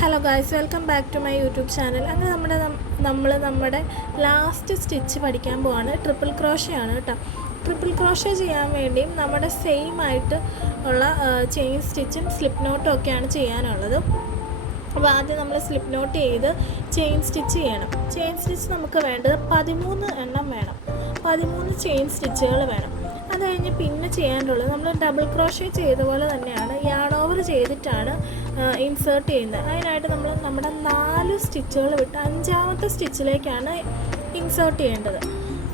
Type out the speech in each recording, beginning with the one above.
Hello guys, welcome back to my YouTube channel. അങ്ങനെ നമ്മുടെ last stitch പഠിക്കാൻ പോവാണ്. ട്രിപ്പിൾ ക്രോഷേ ആണ് കേട്ടോ. ട്രിപ്പിൾ ക്രോഷേ ചെയ്യാൻ വേണ്ടിയും നമ്മുടെ സെയിം ആയിട്ട് ഉള്ള ചെയിൻ സ്റ്റിച്ചും സ്ലിപ്പ് നോട്ടും ഒക്കെയാണ് ചെയ്യാനുള്ളത്. അപ്പോൾ ആദ്യം നമ്മൾ സ്ലിപ്പ് നോട്ട് ചെയ്ത് ചെയിൻ സ്റ്റിച്ച് ചെയ്യണം. ചെയിൻ സ്റ്റിച്ച് നമുക്ക് വേണ്ടത് 13 എണ്ണം വേണം. 13 ചെയിൻ സ്റ്റിച്ചുകൾ വേണം. അത് കഴിഞ്ഞ് പിന്നെ ചെയ്യാനുള്ളത് നമ്മൾ ഡബിൾ ക്രോഷേ ചെയ്ത പോലെ തന്നെയാണ് യാൺ ഓവർ ചെയ്തിട്ടാണ് ഇൻസേർട്ട് ചെയ്യുന്നത്. അതിനായിട്ട് നമ്മൾ നമ്മുടെ 4 സ്റ്റിച്ചുകൾ വിട്ട് 5ാമത്തെ സ്റ്റിച്ചിലേക്കാണ് ഇൻസേർട്ട് ചെയ്യേണ്ടത്.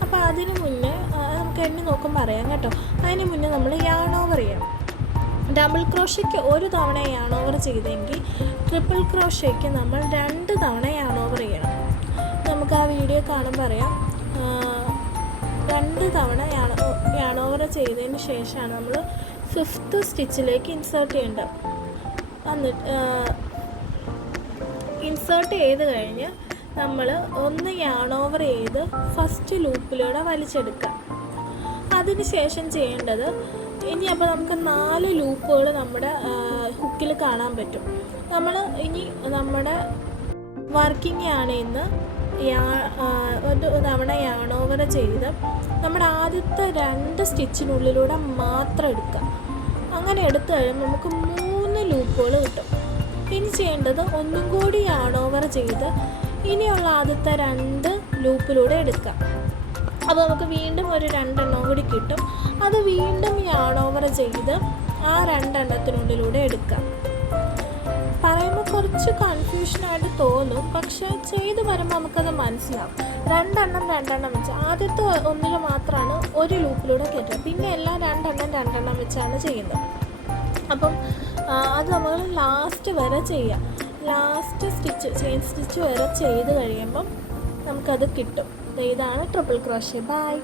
അപ്പോൾ അതിന് മുന്നേ നമുക്ക് എണ്ണി നോക്കുമ്പോൾ അറിയാം കേട്ടോ. അതിന് മുന്നേ നമ്മൾ യാൺ ഓവർ ചെയ്യണം. ഡബിൾ ക്രോഷയ്ക്ക് ഒരു തവണ യാൺ ഓവർ ചെയ്തെങ്കിൽ ട്രിപ്പിൾ ക്രോഷയ്ക്ക് നമ്മൾ 2 തവണ യാൺ ഓവർ ചെയ്യണം. നമുക്ക് ആ വീഡിയോ കാണുമ്പോൾ അറിയാം. 2 തവണ യാൺ ഓവർ ചെയ്തതിന് ശേഷമാണ് നമ്മൾ 5th സ്റ്റിച്ചിലേക്ക് ഇൻസേർട്ട് ചെയ്യേണ്ടത്. എന്നിട്ട് ഇൻസേർട്ട് ചെയ്ത് കഴിഞ്ഞ് നമ്മൾ ഒന്ന് യാൺ ഓവർ ചെയ്ത് ഫസ്റ്റ് ലൂപ്പിലൂടെ വലിച്ചെടുക്കുക. അതിന് ശേഷം ചെയ്യേണ്ടത് ഇനി അപ്പോൾ നമുക്ക് 4 ലൂപ്പുകൾ നമ്മുടെ ഹുക്കിൽ കാണാൻ പറ്റും. നമ്മൾ ഇനി നമ്മുടെ വർക്കിംഗ് യാണിന്ന് ഒരു തവണ യാൺ ഓവർ ചെയ്ത് നമ്മുടെ ആദ്യത്തെ 2 സ്റ്റിച്ചിനുള്ളിലൂടെ മാത്രം എടുക്കുക. അങ്ങനെ എടുത്തു കഴിയുമ്പോൾ നമുക്ക് 3 ലൂപ്പുകൾ കിട്ടും. ഇനി ചെയ്യേണ്ടത് ഒന്നും കൂടി യാൺ ഓവർ ചെയ്ത് ഇനിയുള്ള ആദ്യത്തെ 2 ലൂപ്പിലൂടെ എടുക്കുക. അപ്പോൾ നമുക്ക് വീണ്ടും ഒരു 2 എണ്ണം കൂടി കിട്ടും. അത് വീണ്ടും യാൺ ഓവർ ചെയ്ത് ആ 2 എണ്ണത്തിനുള്ളിലൂടെ എടുക്കുക. പറയുമ്പോൾ കുറച്ച് കൺഫ്യൂഷനായിട്ട് തോന്നും, പക്ഷേ ചെയ്ത് വരുമ്പോൾ നമുക്കത് മനസ്സിലാവും. 2 എണ്ണം വെച്ച് ആദ്യത്തെ ഒന്നിൽ മാത്രമാണ് ഒരു ലൂപ്പിലൂടെ കയറ്റുക. പിന്നെ എല്ലാം 2 എണ്ണം വെച്ചാണ് ചെയ്യുന്നത്. അപ്പം അത് നമ്മൾ ലാസ്റ്റ് വരെ ചെയ്യുക. ലാസ്റ്റ് സ്റ്റിച്ച് ചെയിൻ സ്റ്റിച്ച് വരെ ചെയ്ത് കഴിയുമ്പം നമുക്കത് കിട്ടും. ഇതാണ് ട്രിപ്പിൾ ക്രോഷേ. ബൈ.